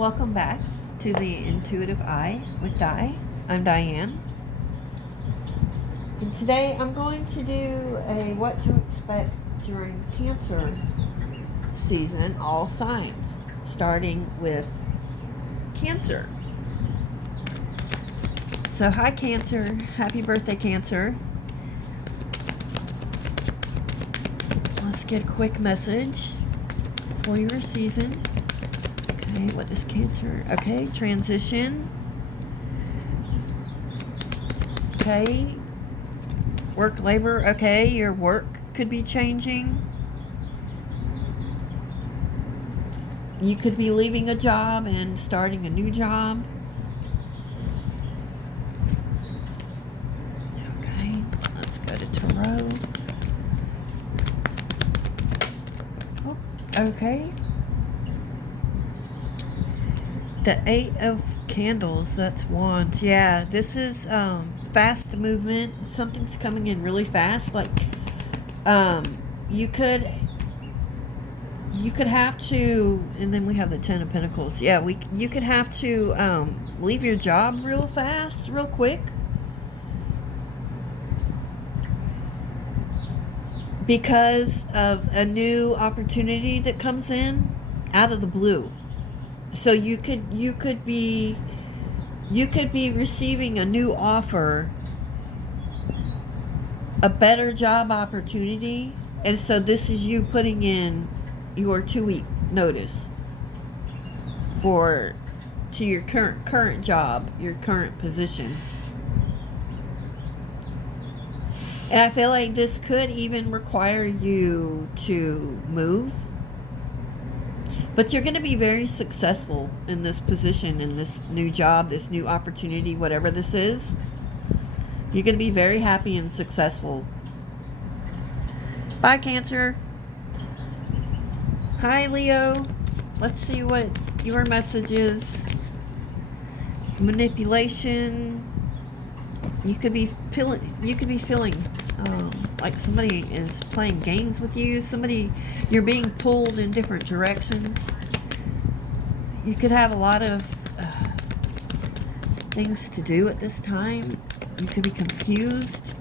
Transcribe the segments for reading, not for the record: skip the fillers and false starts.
Welcome back to the Intuitive Eye with Di. I'm Diane. And today I'm going to do a what to expect during Cancer season, all signs, starting with Cancer. So hi Cancer, happy birthday Cancer. Let's get a quick message for your season. Okay, what is Cancer? Okay, transition. Okay, work, labor. Okay, your work could be changing. You could be leaving a job and starting a new job. Okay, let's go to Tarot. Oh, okay. The Eight of Candles, that's Wands. Yeah, this is fast movement. Something's coming in really fast. Like, you could have to, and then we have the Ten of Pentacles. Yeah, you could have to leave your job real fast, real quick, because of a new opportunity that comes in out of the blue. So you could be receiving a new offer, a better job opportunity, and so this is you putting in your 2-week notice to your current job, your current position. And I feel like this could even require you to move. But you're going to be very successful in this position, in this new job, this new opportunity, whatever this is. You're going to be very happy and successful. Bye, Cancer. Hi, Leo. Let's see what your message is. Manipulation. You could be feeling like somebody is playing games with you. You're being pulled in different directions. You could have a lot of things to do at this time. You could be confused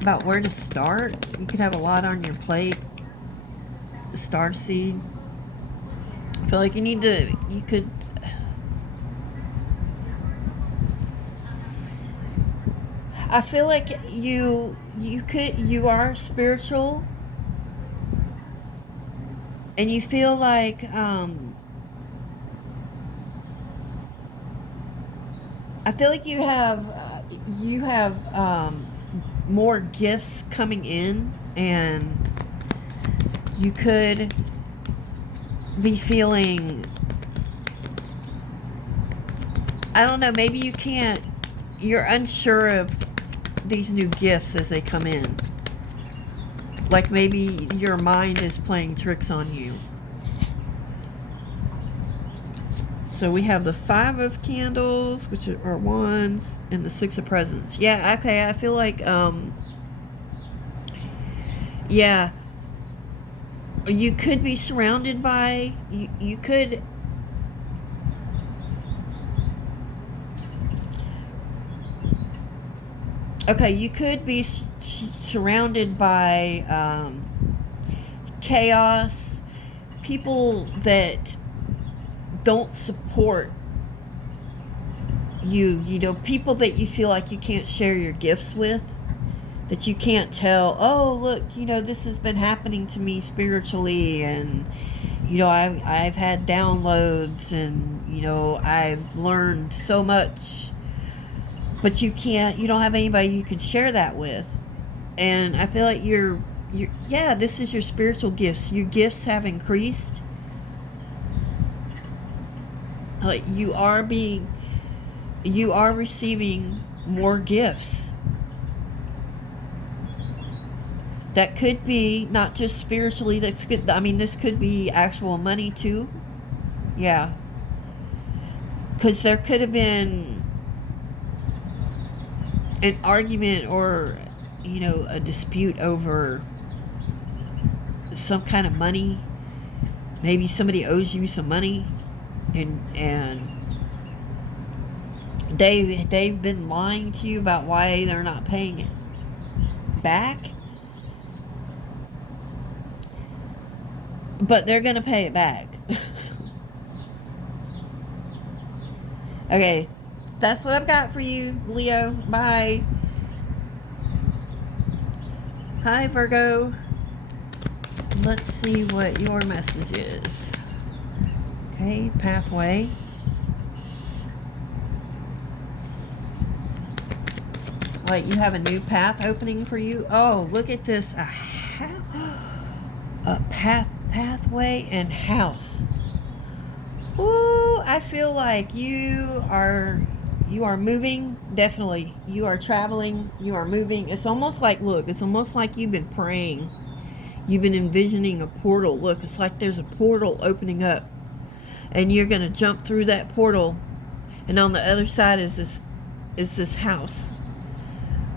about where to start. You could have a lot on your plate. The starseed. I feel like you could I feel like you are spiritual, and you feel like I feel like you have more gifts coming in, and you could be feeling, I don't know, maybe you're unsure of these new gifts as they come in. Like maybe your mind is playing tricks on you. So we have the Five of Candles, which are Wands, and the Six of Presents. Yeah, okay, I feel like, yeah, you could be surrounded by, you could, okay, you could be surrounded by chaos, people that don't support you, people that you feel like you can't share your gifts with, that you can't tell, oh, look, this has been happening to me spiritually, and, I've had downloads, and, I've learned so much. But you don't have anybody you can share that with. And I feel like this is your spiritual gifts. Your gifts have increased. Like you are receiving more gifts. That could be not just spiritually, this could be actual money too. Yeah. Because there could have been an argument or a dispute over some kind of money. Maybe somebody owes you some money. and they've been lying to you about why they're not paying it back, but they're gonna pay it back. Okay, that's what I've got for you, Leo. Bye. Hi, Virgo. Let's see what your message is. Okay, pathway. Like you have a new path opening for you. Oh, look at this. A pathway and house. Ooh, I feel like you are moving. Definitely. You are traveling. You are moving. It's almost like, look, it's almost like you've been praying. You've been envisioning a portal. Look, it's like there's a portal opening up. And you're going to jump through that portal. And on the other side is this house.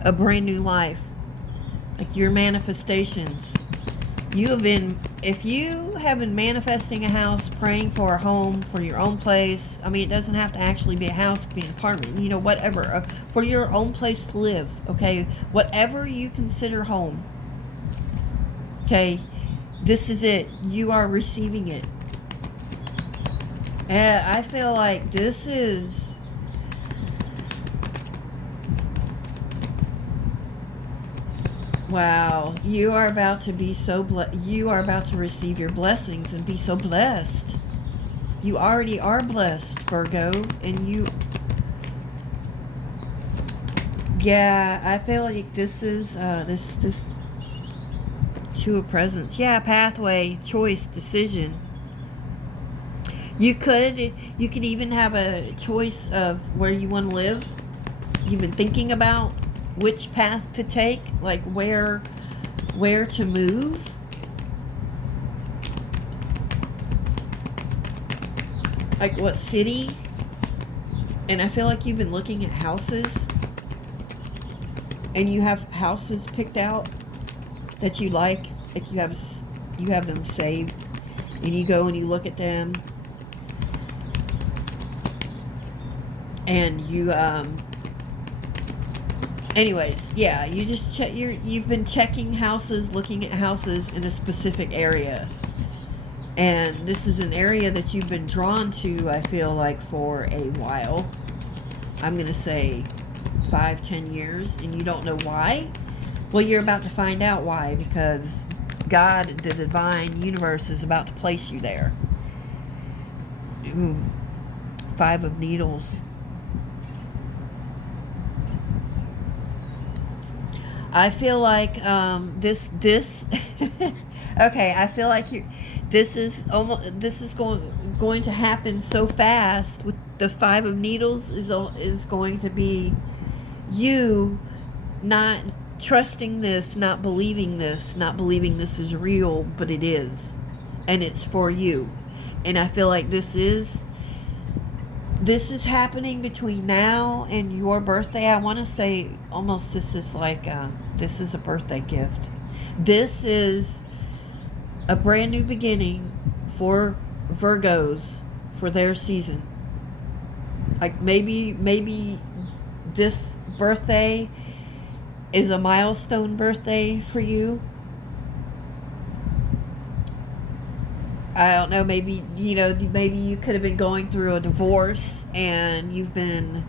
A brand new life. Like your manifestations. If you have been manifesting a house, praying for a home, for your own place, I mean, it doesn't have to actually be a house, it could be an apartment, you know, whatever, for your own place to live, okay, whatever you consider home, okay, this is it, you are receiving it. And I feel like this is, wow, you are about to be so you are about to receive your blessings and be so blessed. You already are blessed, Virgo, and yeah, I feel like this is this Two of Presents. Yeah, pathway, choice, decision. You could even have a choice of where you want to live. You've been thinking about which path to take, like where to move. Like what city. And I feel like you've been looking at houses. And you have houses picked out that you like. If you have them saved. And you go and you look at them. And you anyways, yeah, you just you've been checking houses, looking at houses in a specific area. And this is an area that you've been drawn to, I feel like, for a while. I'm going to say 5-10 years, and you don't know why. Well, you're about to find out why, because God, the divine universe, is about to place you there. Ooh, 5 of Needles. I feel like this okay, I feel like this is going to happen so fast. With the 5 of Needles is going to be you not trusting this, not believing this is real, but it is, and it's for you. And I feel like this is happening between now and your birthday. I want to say almost this is like this is a birthday gift. This is a brand new beginning for Virgos for their season. Like maybe this birthday is a milestone birthday for you. I don't know, maybe you could have been going through a divorce and you've been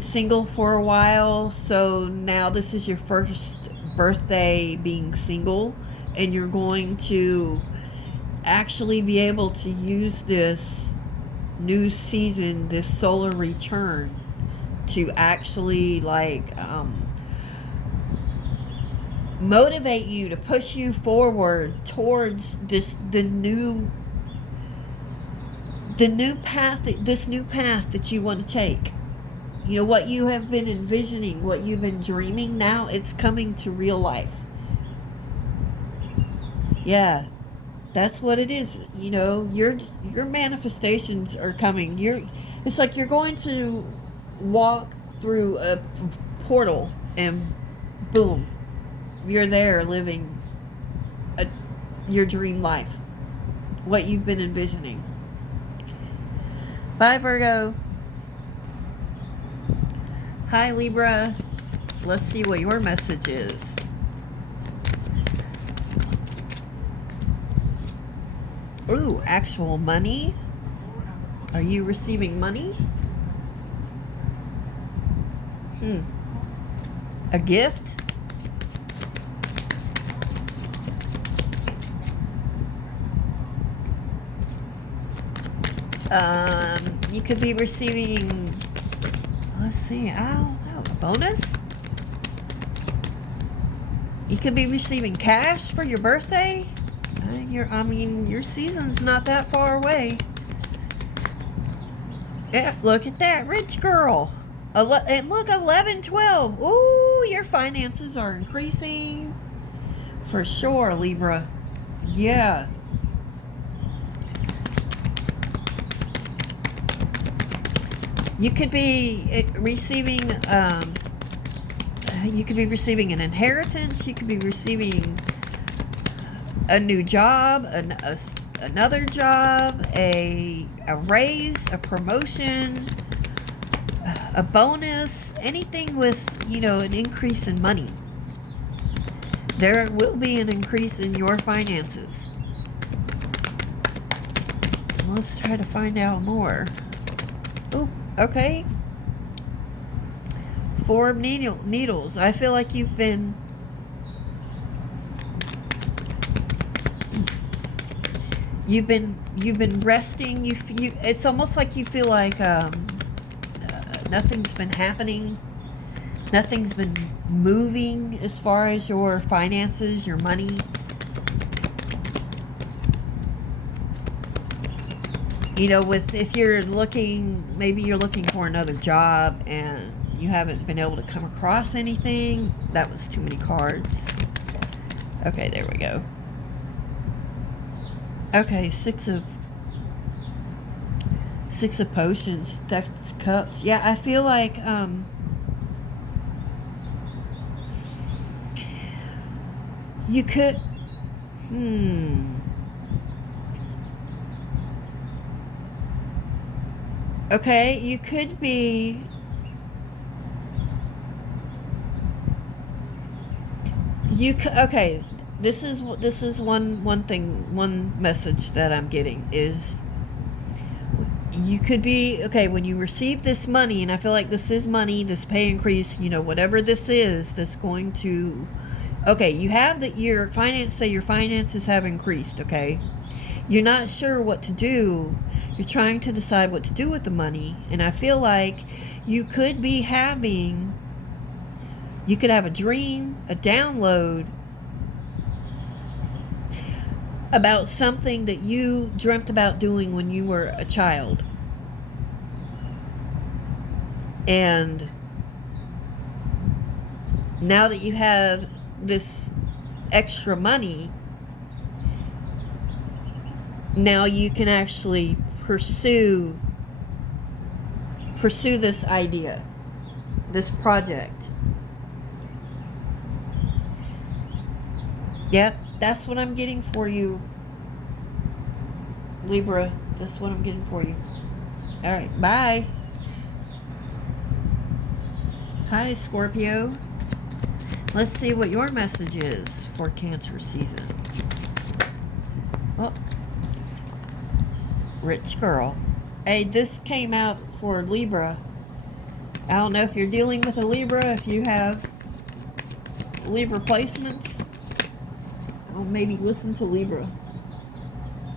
single for a while, so now this is your first birthday being single, and you're going to actually be able to use this new season, this solar return, to actually motivate you, to push you forward towards the new path that you want to take. You know, what you have been envisioning, what you've been dreaming, now it's coming to real life. Yeah, that's what it is. You know, your manifestations are coming. It's like you're going to walk through a portal and boom, you're there living your dream life, what you've been envisioning. Bye, Virgo. Hi, Libra. Let's see what your message is. Ooh, actual money. Are you receiving money? A gift? You could be receiving, let's see, a bonus? You could be receiving cash for your birthday. Your season's not that far away. Yeah, look at that, rich girl. And look, 11, 12. Ooh, your finances are increasing. For sure, Libra. Yeah. You could be receiving an inheritance. You could be receiving a new job, another job, a raise, a promotion, a bonus, anything with, an increase in money. There will be an increase in your finances. Let's try to find out more. Oh, okay. Four of needles. I feel like you've been resting. It's almost like you feel like nothing's been happening. Nothing's been moving as far as your finances, your money. If you're looking, maybe you're looking for another job and you haven't been able to come across anything. That was too many cards. Okay, there we go. Okay, six of potions. That's cups. Yeah, I feel like you could okay, you could be okay, this is one thing, one message that I'm getting is you could be, okay, when you receive this money, and I feel like this is money, this pay increase, whatever this is, that's going to, okay, you have your finances have increased, okay? You're not sure what to do. You're trying to decide what to do with the money, and I feel like you could have a dream, a download about something that you dreamt about doing when you were a child. And now that you have this extra money, now you can actually pursue this idea, this project. Yep, that's what I'm getting for you, Libra. That's what I'm getting for you. All right, bye. Hi, Scorpio. Let's see what your message is for Cancer season. Oh, rich girl. Hey, this came out for Libra. I don't know if you're dealing with a Libra, if you have Libra placements. Oh, maybe listen to Libra.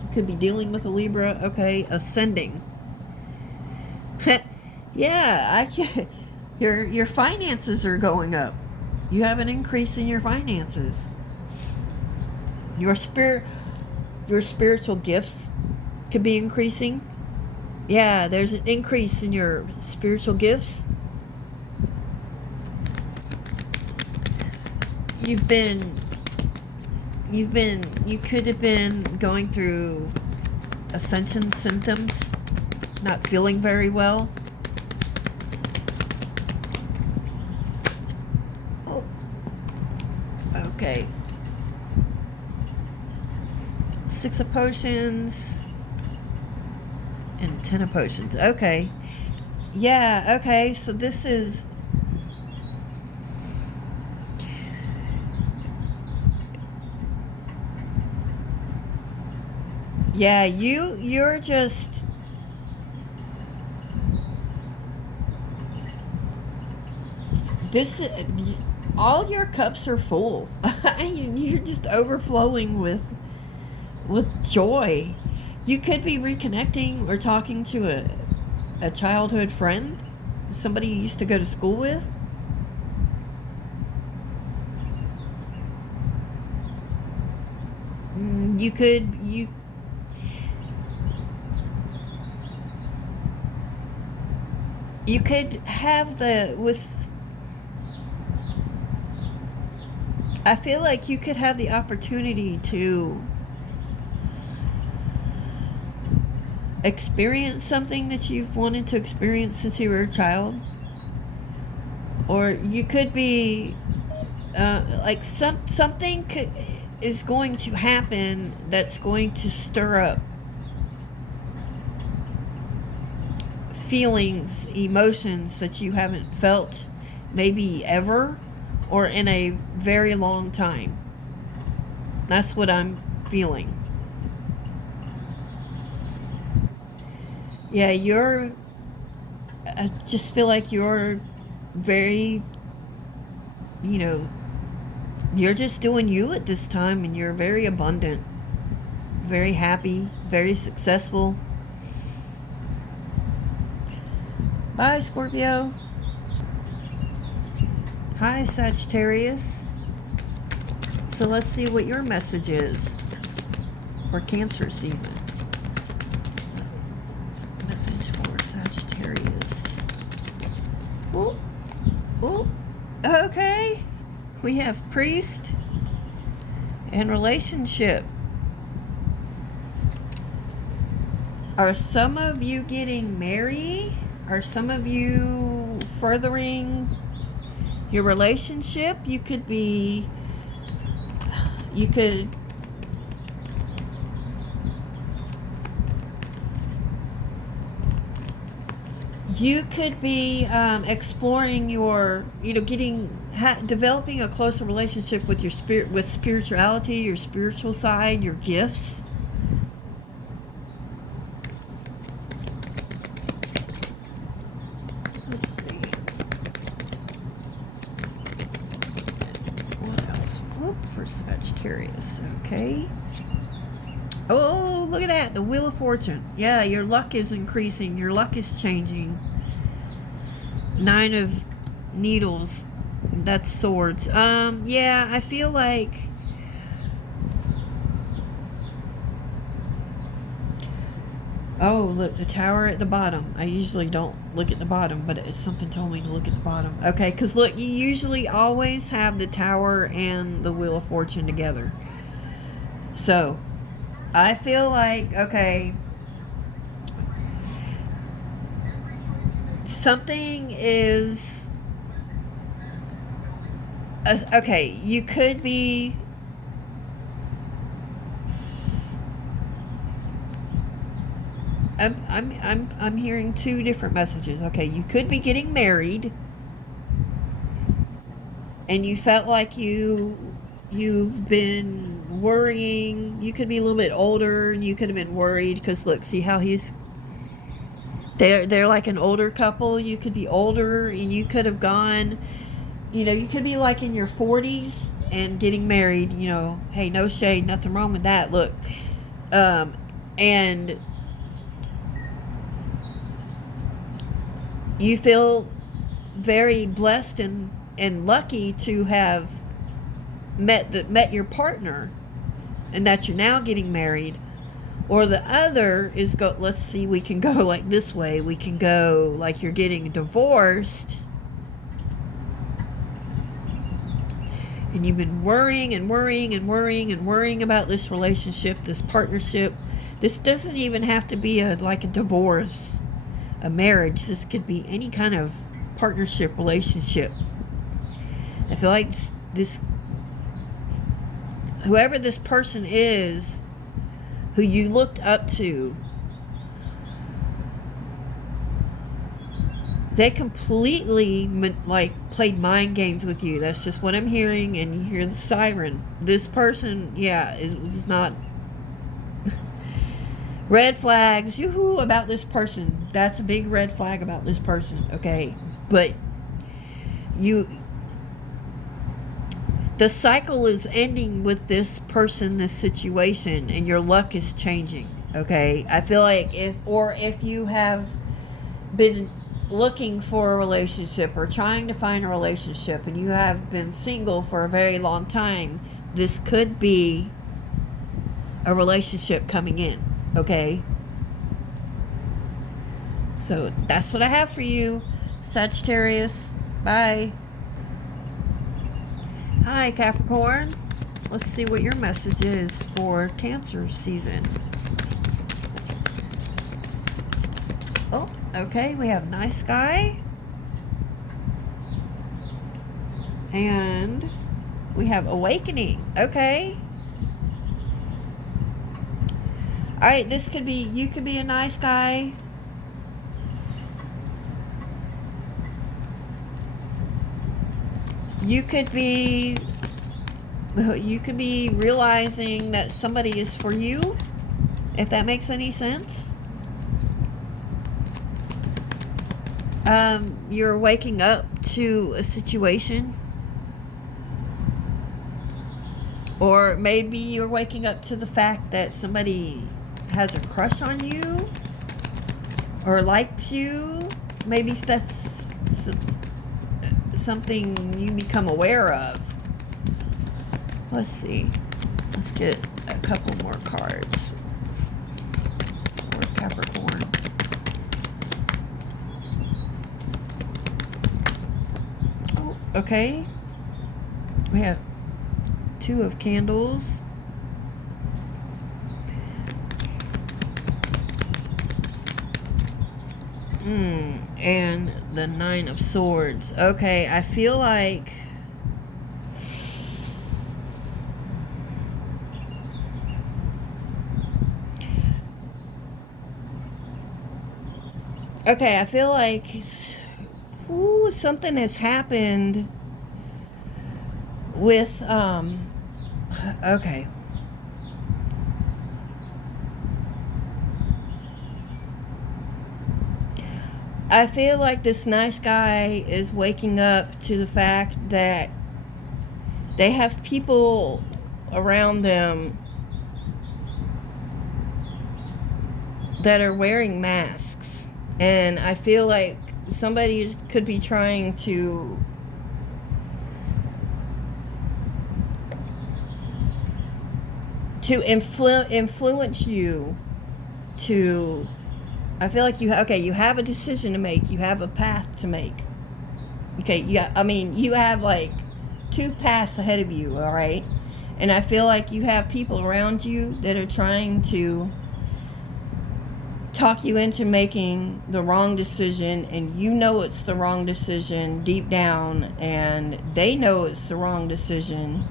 You could be dealing with a Libra. Okay, ascending. Yeah, your finances are going up. You have an increase in your finances. Your spiritual gifts could be increasing. Yeah, there's an increase in your spiritual gifts. You could have been going through ascension symptoms, not feeling very well. Oh, okay. Six of Potions And Ten of Potions. Okay. Yeah, okay. So this is... Yeah, you're just... This... All your cups are full. You're just overflowing with joy. You could be reconnecting or talking to a childhood friend, somebody you used to go to school with. You could have I feel like you could have the opportunity to experience something that you've wanted to experience since you were a child. Or you could be like something is going to happen that's going to stir up feelings, emotions that you haven't felt maybe ever or in a very long time. That's what I'm feeling. Yeah, I just feel like you're very, you're just doing you at this time, and you're very abundant, very happy, very successful. Bye, Scorpio. Hi, Sagittarius. So let's see what your message is for Cancer season. Message for Sagittarius. Oh, okay. We have Priest and relationship. Are some of you getting married? Are some of you furthering your relationship? You could be exploring your, developing a closer relationship with your spirit, with spirituality, your spiritual side, your gifts. Let's see. What else? For Sagittarius. Okay. Oh, look at that. The Wheel of Fortune. Yeah, your luck is increasing. Your luck is changing. Nine of Needles. That's Swords. Yeah, I feel like... Oh, look, the Tower at the bottom. I usually don't look at the bottom, but something told me to look at the bottom. Okay, because look, you usually always have the Tower and the Wheel of Fortune together. So, I feel like, okay, something is... okay, you could be... I'm hearing two different messages. Okay, you could be getting married, and you felt like you've been worrying. You could be a little bit older, and you could have been worried because look, see how they're like an older couple. You could be older, and you could have gone. You could be like in your 40s and getting married. Hey, no shade, nothing wrong with that. Look, and you feel very blessed and lucky to have met your partner, and that you're now getting married. Or the other is let's see, we can go like this way. We can go like you're getting divorced, and you've been worrying and worrying and worrying and worrying about this relationship, this partnership. This doesn't even have to be like a divorce, a marriage. This could be any kind of partnership, relationship. I feel like this whoever this person is who you looked up to, They completely, like, played mind games with you. That's just what I'm hearing, and you hear the siren. This person, yeah, it was not... Red flags, yoo-hoo, about this person. That's a big red flag about this person, okay? But the cycle is ending with this person, this situation, and your luck is changing, okay? I feel like if you have been looking for a relationship or trying to find a relationship and you have been single for a very long time, this could be a relationship coming in, okay? So that's what I have for you, Sagittarius. Bye. Hi, Capricorn. Let's see what your message is for Cancer season. Oh, okay. We have nice guy. And we have awakening. Okay. Alright, this could be, you could be a nice guy. You could be realizing that somebody is for you, if that makes any sense. You're waking up to a situation, or maybe you're waking up to the fact that somebody has a crush on you or likes you. Maybe that's something you become aware of. Let's see. Let's get a couple more cards for Capricorn. Oh, okay. We have 2 of candles. And the 9 of swords. Okay, I feel like something has happened with okay. I feel like this nice guy is waking up to the fact that they have people around them that are wearing masks. And I feel like somebody could be trying to influence you to... I feel like you have a decision to make. You have a path to make. Okay, yeah, I mean, you have like 2 paths ahead of you, all right? And I feel like you have people around you that are trying to talk you into making the wrong decision, and you know it's the wrong decision deep down, and they know it's the wrong decision,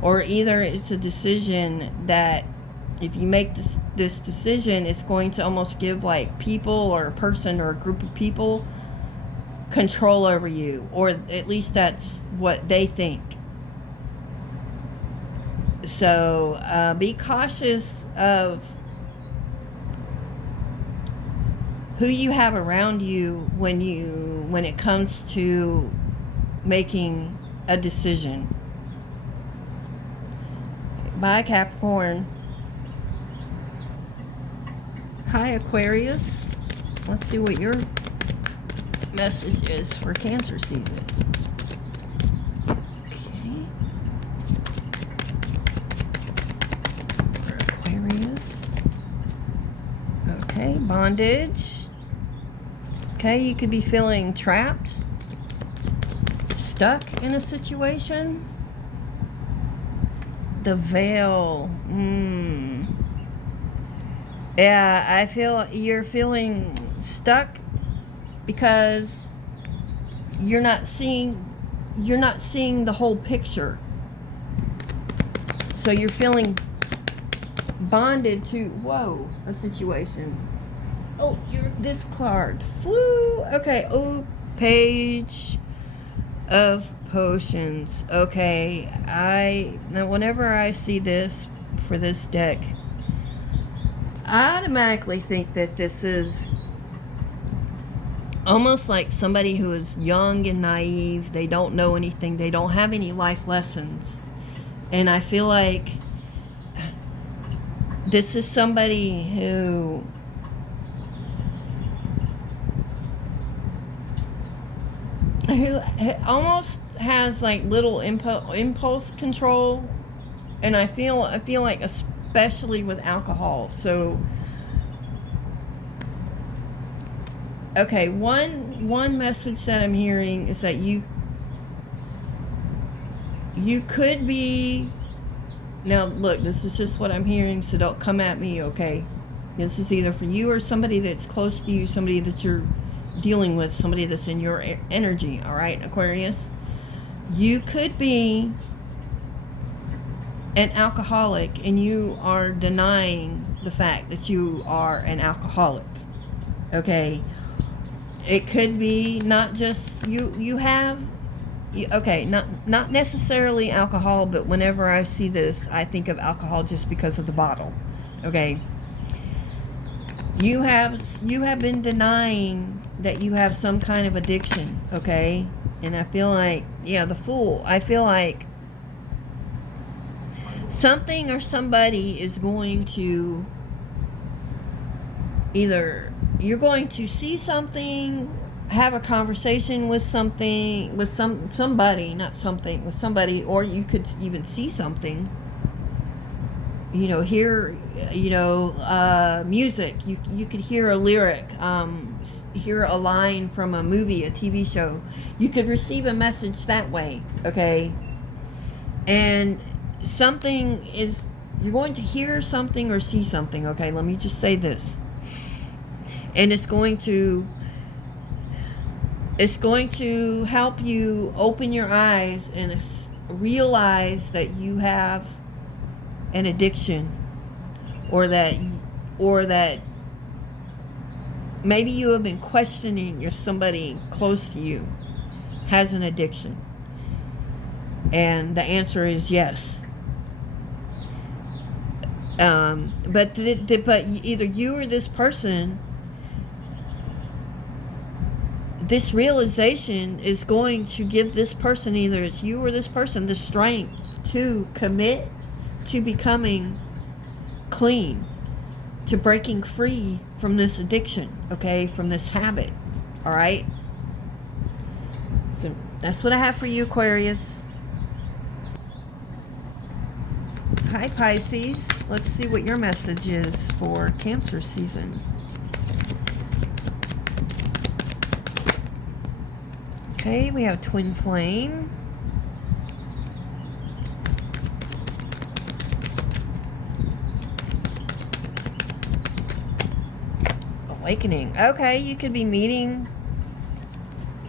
or either it's a decision that if you make this decision, it's going to almost give like people or a person or a group of people control over you, or at least that's what they think. So be cautious of who you have around you when it comes to making a decision. Bye, Capricorn. Hi, Aquarius. Let's see what your message is for Cancer season. Okay. For Aquarius. Okay, bondage. Okay, you could be feeling trapped, stuck in a situation. The veil. Yeah, I feel you're feeling stuck because you're not seeing the whole picture. So you're feeling bonded to a situation. Oh, this card flew. Okay. Oh, Page of Potions. Okay, now whenever I see this for this deck, I automatically think that this is almost like somebody who is young and naive. They don't know anything. They don't have any life lessons. And I feel like this is somebody who almost has like little impulse control, and I feel like especially with alcohol. So okay, one message that I'm hearing is that you could be, now look, this is just what I'm hearing, so don't come at me, okay? This is either for you or somebody that's close to you, somebody that you're dealing with, somebody that's in your energy, all right, Aquarius? You could be an alcoholic and you are denying the fact that you are an alcoholic, okay? It could be not just okay, not necessarily alcohol, but whenever I see this, I think of alcohol just because of the bottle, okay? You have been denying that you have some kind of addiction, okay? And I feel like, yeah, the Fool, I feel like something or somebody is going to, either you're going to see something, have a conversation with somebody, not something, with somebody, or you could even see something, you know, hear, you know, music, you could hear a lyric, hear a line from a movie, a TV show. You could receive a message that way, okay? And something is, you're going to hear something or see something, okay? Let me just say this. And it's going to help you open your eyes and realize that you have an addiction, or that maybe you have been questioning if somebody close to you has an addiction, and the answer is yes. But either you or this person, this realization is going to give this person, either it's you or this person, the strength to commit to becoming clean, to breaking free from this addiction, okay, from this habit, all right? So that's what I have for you, Aquarius. Hi, Pisces. Let's see what your message is for Cancer season. Okay, we have Twin Flame. Awakening. Okay, you could be meeting,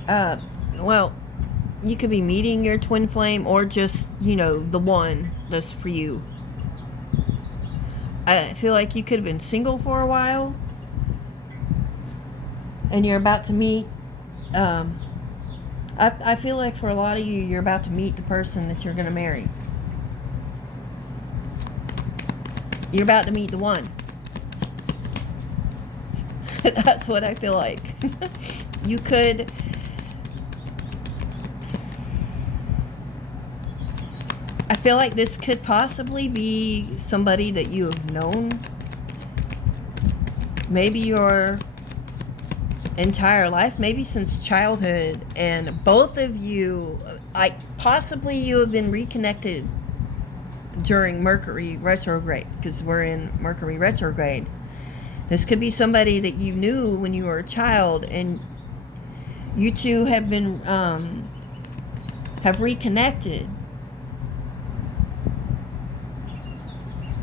you could be meeting your twin flame, or just, you know, the one that's for you. I feel like you could have been single for a while, and you're about to meet, I feel like for a lot of you, you're about to meet the person that you're going to marry. You're about to meet the one. That's what I feel like. You could, I feel like this could possibly be somebody that you have known maybe your entire life, maybe since childhood, and both of you, possibly you have been reconnected during Mercury retrograde, because we're in Mercury retrograde. This could be somebody that you knew when you were a child, and you two have been, have reconnected.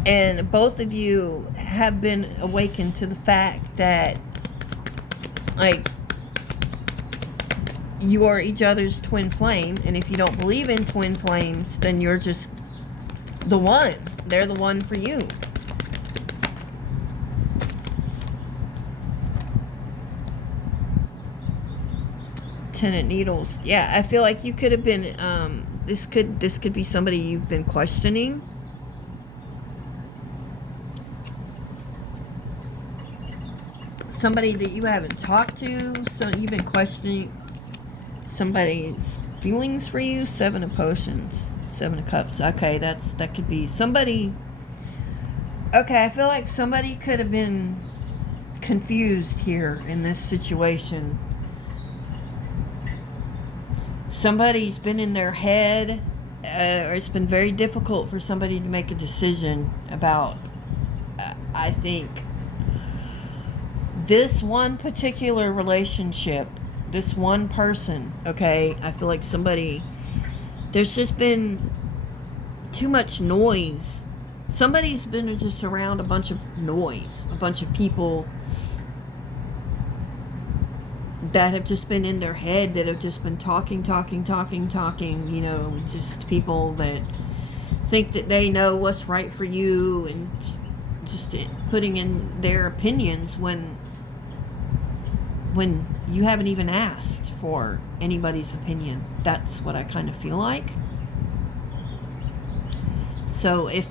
And both of you have been awakened to the fact that, like, you are each other's twin flame. And if you don't believe in twin flames, then you're just the one. They're the one for you. Ten of Needles. Yeah, I feel like you could have been, this could be somebody you've been questioning. Somebody that you haven't talked to, so you've been questioning somebody's feelings for you. Seven of Potions, Seven of Cups. Okay, that could be somebody. Okay, I feel like somebody could have been confused here in this situation. Somebody's been in their head, or it's been very difficult for somebody to make a decision about, I think, this one particular relationship, this one person. Okay, I feel like there's just been too much noise. Somebody's been just around a bunch of noise, a bunch of people that have just been in their head, that have just been talking, you know, just people that think that they know what's right for you and just putting in their opinions when you haven't even asked for anybody's opinion. That's what I kind of feel like. So if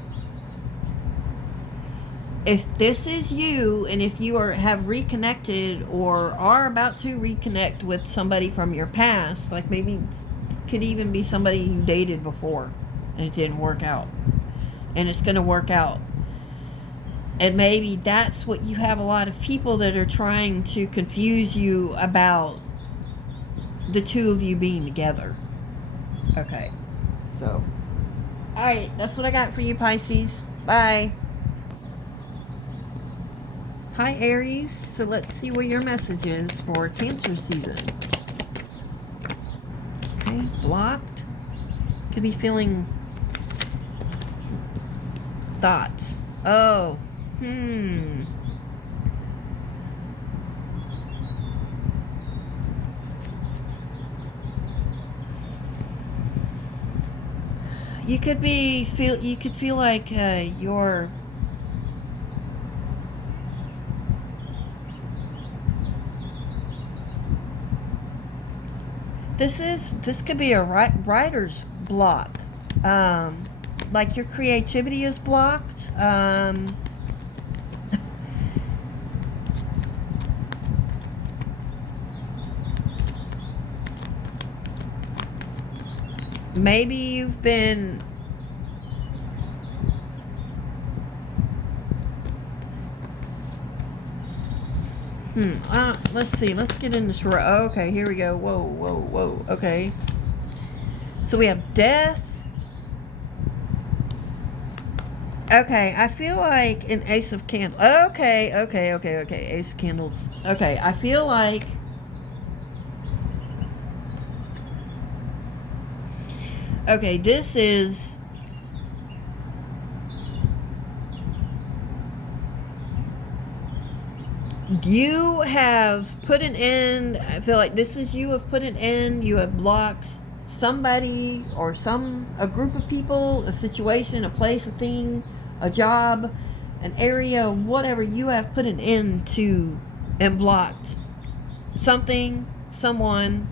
this is you, and if you have reconnected or are about to reconnect with somebody from your past, like maybe it could even be somebody you dated before and it didn't work out, and it's going to work out, and maybe that's what you have, a lot of people that are trying to confuse you about the two of you being together. Okay, so alright, that's what I got for you, Pisces. Bye. Hi, Aries. So let's see what your message is for Cancer season. Okay, blocked. Could be feeling thoughts. Oh, You could feel like you're this could be a writer's block. Like your creativity is blocked. Maybe you've been let's see. Let's get in this. Okay, here we go. Whoa. Okay. So we have death. Okay, I feel like an Ace of Candles. Okay. Ace of Candles. Okay, I feel like this is you have put an end. I feel like this is you have put an end. You have blocked somebody or a group of people, a situation, a place, a thing, a job, an area, whatever. You have put an end to and blocked something, someone,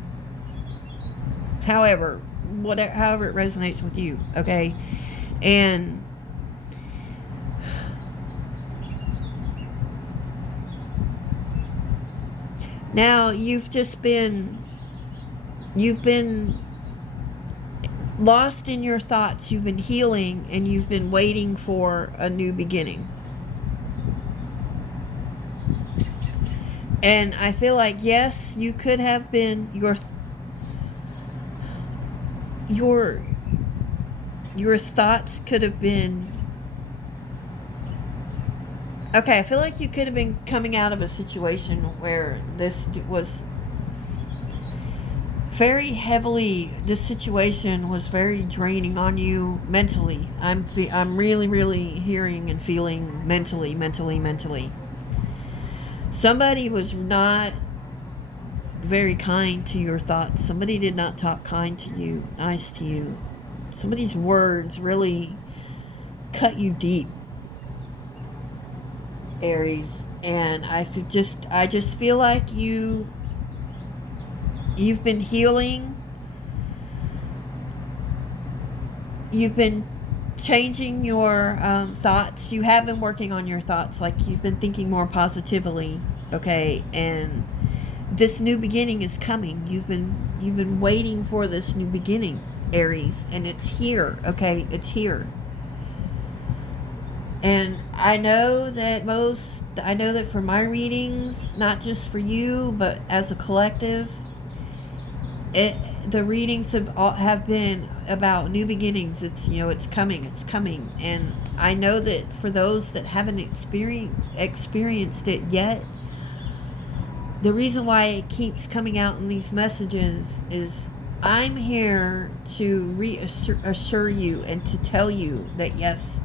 however it resonates with you. Okay, and now you've been lost in your thoughts. You've been healing, and you've been waiting for a new beginning. And I feel like, yes, you could have been your thoughts could have been okay. I feel like you could have been coming out of a situation where this situation was very draining on you mentally. I'm really hearing and feeling mentally. Somebody was not very kind to your thoughts. Somebody did not talk kind to you, nice to you. Somebody's words really cut you deep, Aries. And I just feel like you You've been healing. You've been changing your thoughts. You have been working on your thoughts. Like, you've been thinking more positively. Okay, and this new beginning is coming. You've been waiting for this new beginning, Aries, and it's here. Okay, it's here. And I know that for my readings, not just for you, but as a collective, the readings have been about new beginnings. It's, it's coming. And I know that for those that haven't experienced it yet, the reason why it keeps coming out in these messages is I'm here to reassure you and to tell you that, yes,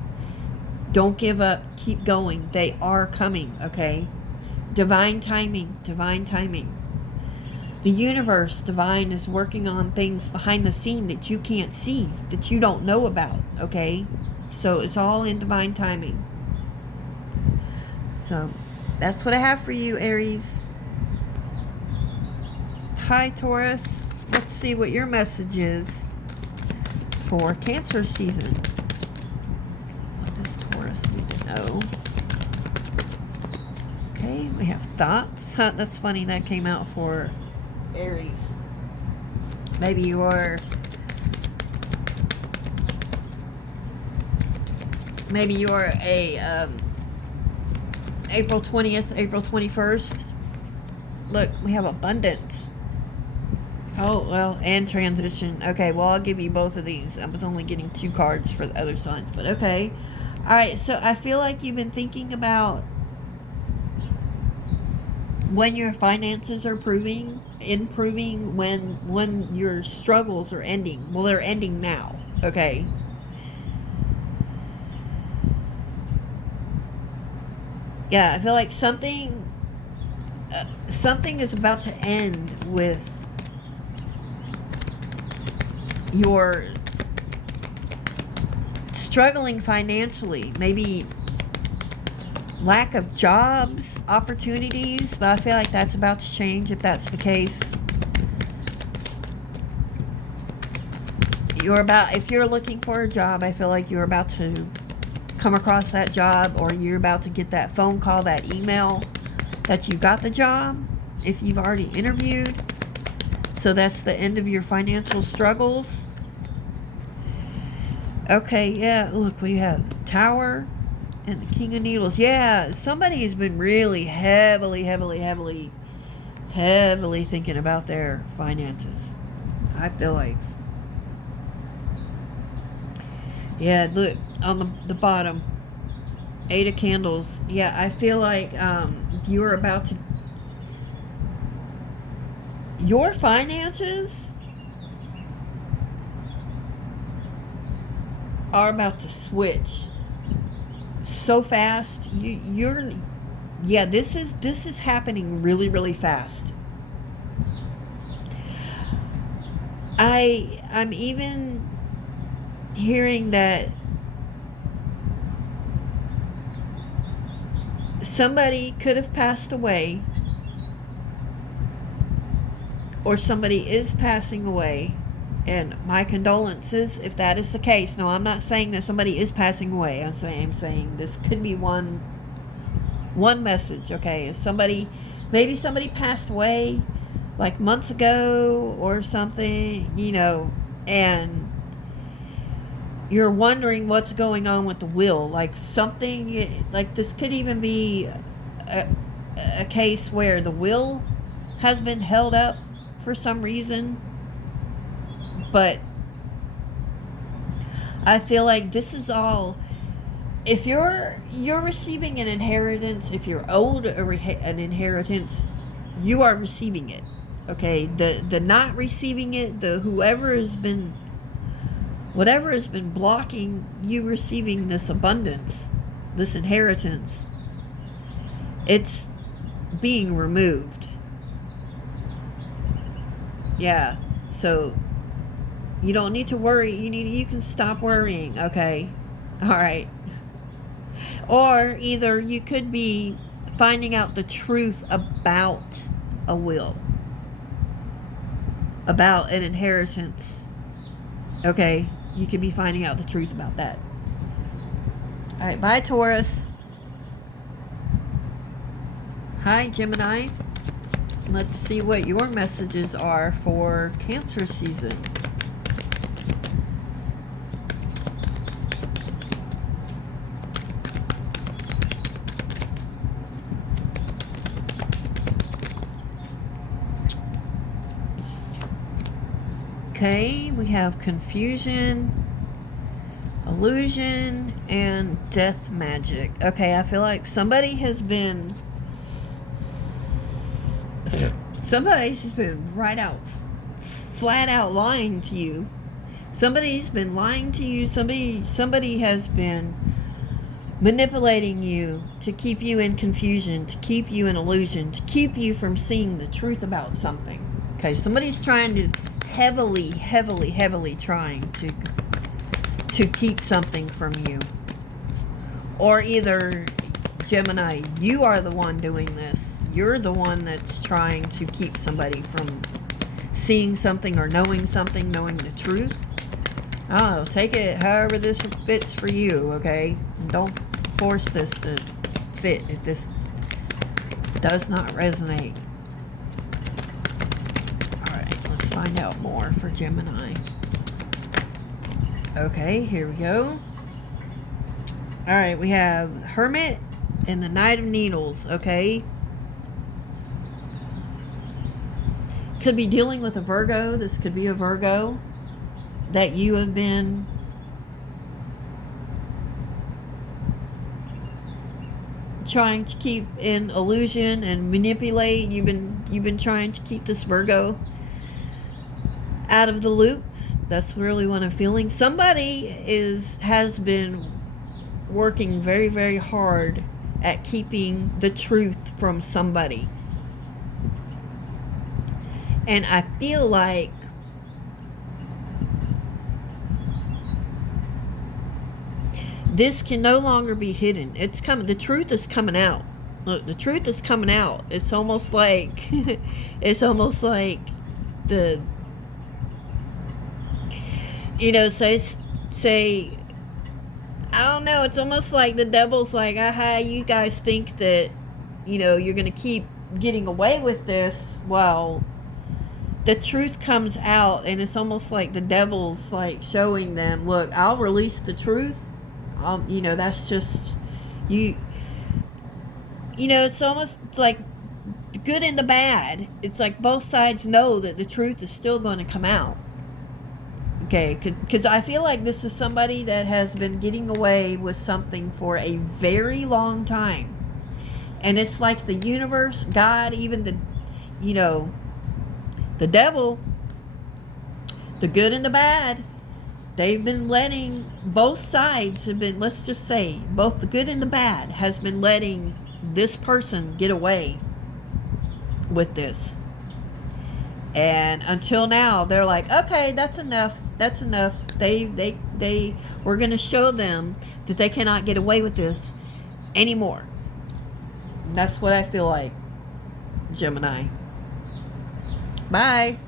don't give up. Keep going. They are coming, okay? Divine timing. Divine timing. The universe, divine, is working on things behind the scene that you can't see, that you don't know about, okay? So it's all in divine timing. So that's what I have for you, Aries. Hi, Taurus. Let's see what your message is for Cancer season. What does Taurus need to know? Okay, we have thoughts. That's funny, that came out for Aries. Maybe you're a April 20th, April 21st. Look, we have abundance. Oh, well, and transition. Okay, well, I'll give you both of these. I was only getting 2 cards for the other signs, but okay. Alright, so I feel like you've been thinking about when your finances are improving, when your struggles are ending. Well, they're ending now, okay? Yeah, I feel like something is about to end with your struggling financially. Maybe lack of jobs, opportunities, but I feel like that's about to change if that's the case. If you're looking for a job, I feel like you're about to come across that job, or you're about to get that phone call, that email that you got the job, if you've already interviewed. So that's the end of your financial struggles. Okay, yeah, look, we have Tower and the King of Needles. Yeah, somebody has been really heavily thinking about their finances, I feel like. Yeah, look, on the bottom, 8 of Candles. Yeah, I feel like you're about to... Your finances are about to switch so fast. Yeah, this is happening really fast. I'm even hearing that somebody could have passed away, or somebody is passing away, and my condolences if that is the case. No, I'm not saying that somebody is passing away. I'm saying this could be one message, okay? Maybe somebody passed away like months ago or something, and you're wondering what's going on with the will. Like, something, like, this could even be a case where the will has been held up for some reason. But I feel like this is all... If you're receiving an inheritance, if you're owed an inheritance, you are receiving it. Okay, the not receiving it, whatever has been blocking you receiving this abundance, this inheritance, it's being removed. Yeah, so you don't need to worry. You can stop worrying, okay? All right. Or either you could be finding out the truth about a will. about an inheritance. Okay, you could be finding out the truth about that. All right, bye, Taurus. Hi, Gemini. Let's see what your messages are for Cancer season. Okay, we have confusion, illusion, and death magic. Okay, I feel like somebody's just been right out, flat out lying to you. Somebody's been lying to you. Somebody has been manipulating you to keep you in confusion, to keep you in illusion, to keep you from seeing the truth about something. Okay, somebody's trying to heavily trying to keep something from you. Or either, Gemini, you are the one doing this. You're the one that's trying to keep somebody from seeing something or knowing something, knowing the truth. I don't know, take it however this fits for you, okay? Don't force this to fit if this does not resonate. Find out more for Gemini. Okay, here we go. Alright, we have Hermit and the Knight of Needles, okay? Could be dealing with a Virgo. This could be a Virgo that you have been trying to keep in illusion and manipulate. You've been trying to keep this Virgo out of the loop. That's really what I'm feeling. Somebody has been working very hard at keeping the truth from somebody. And I feel like this can no longer be hidden. It's coming. The truth is coming out. Look, the truth is coming out. It's almost like the say, I don't know, it's almost like the devil's like, aha, you guys think that, you're going to keep getting away with this. Well, the truth comes out, and it's almost like the devil's like showing them, look, I'll release the truth. That's just, it's almost like the good and the bad. It's like both sides know that the truth is still going to come out. Okay, because I feel like this is somebody that has been getting away with something for a very long time. And it's like the universe, God, even the devil, the good and the bad, they've been letting, both sides have been, let's just say, both the good and the bad has been letting this person get away with this. And until now, they're like, okay, that's enough. That's enough. We're going to show them that they cannot get away with this anymore. And that's what I feel like, Gemini. Bye.